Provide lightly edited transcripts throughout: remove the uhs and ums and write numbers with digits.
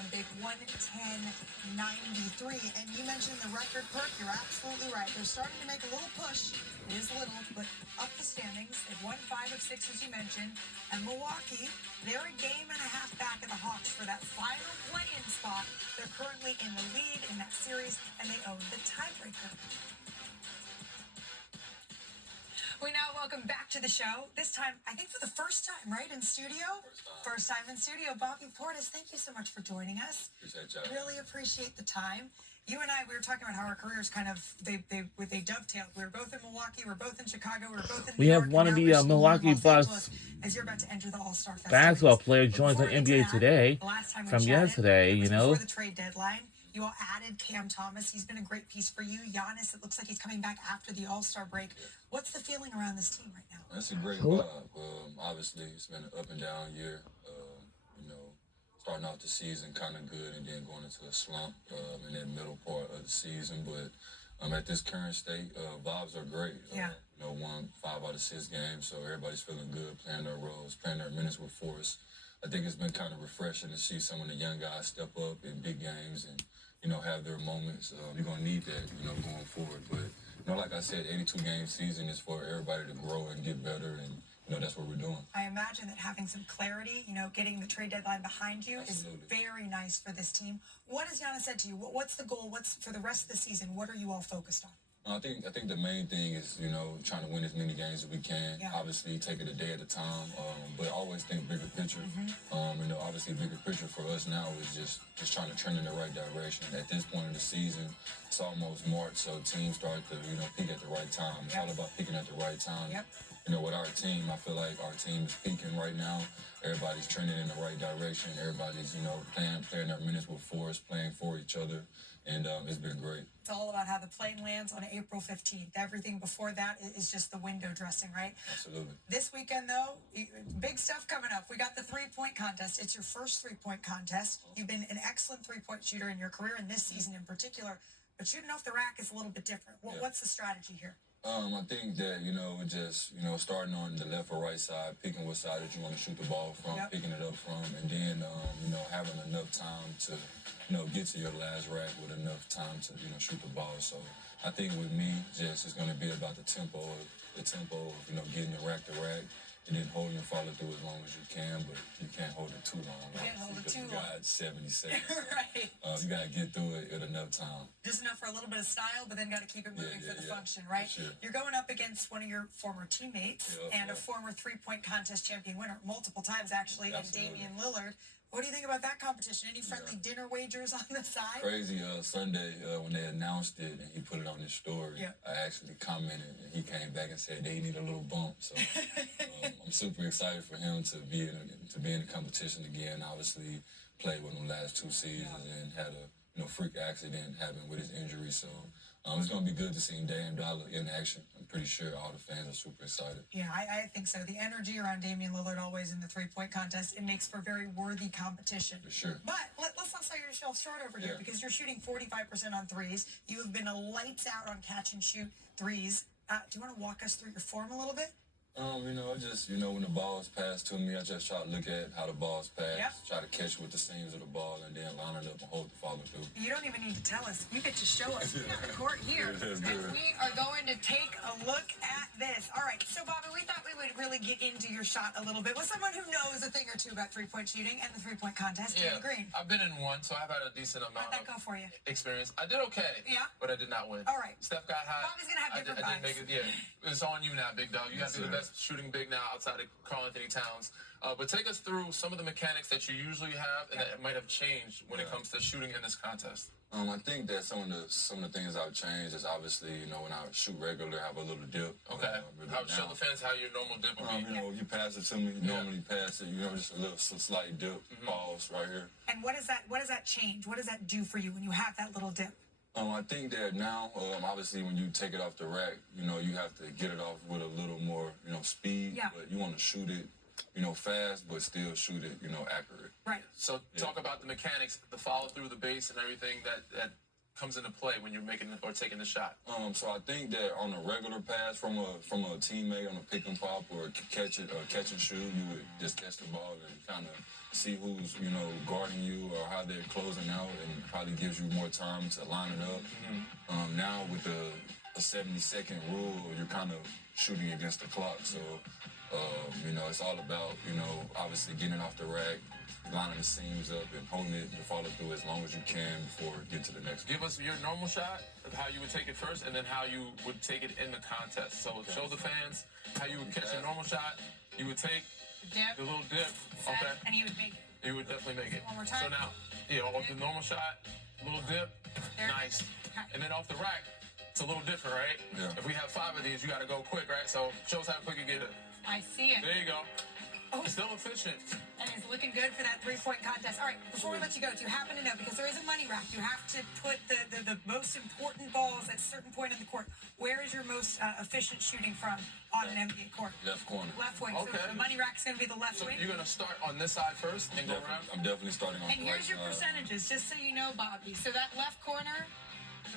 one, a big 110.93. And you mentioned the record perk. You're absolutely right. They're starting to make a little push. It is little, but up the standings. They've won 5 of 6, as you mentioned. And Milwaukee, they're a game and a half back of the Hawks for that final play-in spot. They're currently in the lead in that series, and they own the tiebreaker. We now welcome back to the show. This time, I think for the first time, right, in studio? First time in studio. Bobby Portis, thank you so much for joining us. Appreciate y'all. Really appreciate the time. You and I, we were talking about how our careers kind of, they dovetailed. We were both in Milwaukee, we were both in Chicago, we were both in New York. We have one of the Milwaukee Bucks as you're about to enter the All-Star basketball player joins on NBA Today from yesterday, you know. Before the trade deadline, you all added Cam Thomas. He's been a great piece for you. Giannis, it looks like he's coming back after the All-Star break. What's the feeling around this team right now? That's a great vibe. Obviously, it's been an up and down year. Starting off the season kind of good and then going into a slump in that middle part of the season. But at this current state, vibes are great. Won 5 out of 6 games, so everybody's feeling good, playing their roles, playing their minutes with force. I think it's been kind of refreshing to see some of the young guys step up in big games and, have their moments. You're going to need that, going forward. But, like I said, 82-game season is for everybody to grow and get better, and, that's what we're doing. I imagine that having some clarity, getting the trade deadline behind you Absolutely. is very nice for this team. What has Giannis said to you? What's the goal? What's for the rest of the season? What are you all focused on? I think the main thing is, trying to win as many games as we can. Yeah. Obviously, take it a day at a time, but always think bigger picture. Obviously, bigger picture for us now is just trying to trend in the right direction. At this point in the season, it's almost March, so teams start to, peak at the right time. It's all about peaking at the right time. Yep. With our team, I feel like our team is peaking right now. Everybody's trending in the right direction. Everybody's, playing their minutes with force, playing for each other. And it's been great. It's all about how the plane lands on April 15th. Everything before that is just the window dressing, right? Absolutely. This weekend, though, big stuff coming up. We got the three-point contest. It's your first three-point contest. You've been an excellent three-point shooter in your career, and this season in particular. But shooting off the rack is a little bit different. What's the strategy here? I think that, just, starting on the left or right side, picking what side that you want to shoot the ball from, picking it up from, and then, having enough time to, get to your last rack with enough time to, shoot the ball. So I think with me, just it's going to be about the tempo of, getting the rack to rack. And then holding and follow through as long as you can, but you can't hold it too long. You can't hold it too long. You got 70 seconds. Right. You got to get through it at enough time. Just enough for a little bit of style, but then got to keep it moving for the function, right? Sure. You're going up against one of your former teammates and a former three-point contest champion winner, multiple times actually, and Damian Lillard. What do you think about that competition? Any friendly dinner wagers on the side? Crazy. Sunday, when they announced it and he put it on his story, I actually commented and he came back and said they need a little bump. So I'm super excited for him to be in the competition again. Obviously, played with him last 2 seasons and had a freak accident happen with his injury. So it's going to be good to see Dame Dollar in action. I'm pretty sure all the fans are super excited. Yeah, I think so. The energy around Damian Lillard always in the three-point contest, it makes for very worthy competition. For sure. But let's not sell yourself short over here because you're shooting 45% on threes. You have been a lights out on catch and shoot threes. Do you want to walk us through your form a little bit? When the ball is passed to me, I just try to look at how the ball's passed, try to catch with the seams of the ball, and then line it up and hold the follow through. You don't even need to tell us. You get to show us. We got the court here, and we are going to take a look at this. All right, so Bobby, we thought we would really get into your shot a little bit with someone who knows a thing or two about three-point shooting and the three-point contest. Danny Green. I've been in one, so I've had a decent amount How'd that go for you? Experience. I did okay, but I did not win. All right. Steph got hot. Bobby's going to have different I didn't make it. It's on you now, big dog. You got to be the best shooting big now outside of Karl Anthony Towns. But take us through some of the mechanics that you usually have and that might have changed when it comes to shooting in this contest. I think that some of the things I've changed is obviously, when I shoot regular, I have a little dip. Okay. Show the fans how your normal dip would be. You pass it to me, you normally pass it, just a little slight dip, pause right here. And what does that change? What does that do for you when you have that little dip? I think that now, obviously, when you take it off the rack, you have to get it off with a little more, speed. Yeah. But you want to shoot it, fast, but still shoot it, accurate. Right. So talk about the mechanics, the follow through the base and everything that comes into play when you're making or taking the shot? So I think that on a regular pass from a teammate on a pick and pop or catch and shoot, you would just catch the ball and kind of see who's guarding you or how they're closing out, and probably gives you more time to line it up. Now with a 70-second rule, you're kind of shooting against the clock. So it's all about obviously getting off the rack, lining the seams up, and holding it to follow through as long as you can before getting to the next one. Give us your normal shot of how you would take it first, and then how you would take it in the contest. So show the fans how you would catch a normal shot. You would take Dip. the little dip, Set, okay? and he would make it. You would definitely make it. One more time. So now, off the normal shot, little dip, There. nice. Okay. And then off the rack, it's a little different, right? Yeah. If we have 5 of these, you got to go quick, right? So show us how quick you get it. I see it. There you go. Oh. Still efficient. And it's looking good for that three-point contest. All right, before we let you go, do you happen to know, because there is a money rack, you have to put the most important balls at a certain point in the court. Where is your most efficient shooting from on an NBA court? Left corner. Left wing. Okay. So the money rack's going to be the left So wing. you're going to start on this side first and go around? I'm definitely starting on And the here's right your side. percentages, just so you know, Bobby. So that left corner,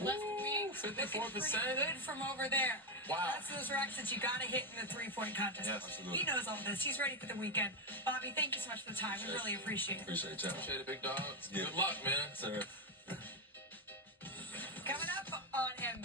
the left Ooh, wing, 54%. looking pretty good from over there. Wow. That's those racks that you got to hit in the three-point contest. Yes, absolutely. He knows all this. He's ready for the weekend. Bobby, thank you so much for the time. We really appreciate it. Appreciate it, Chad. Appreciate it, big dog. Yeah. Good luck, man. Sir.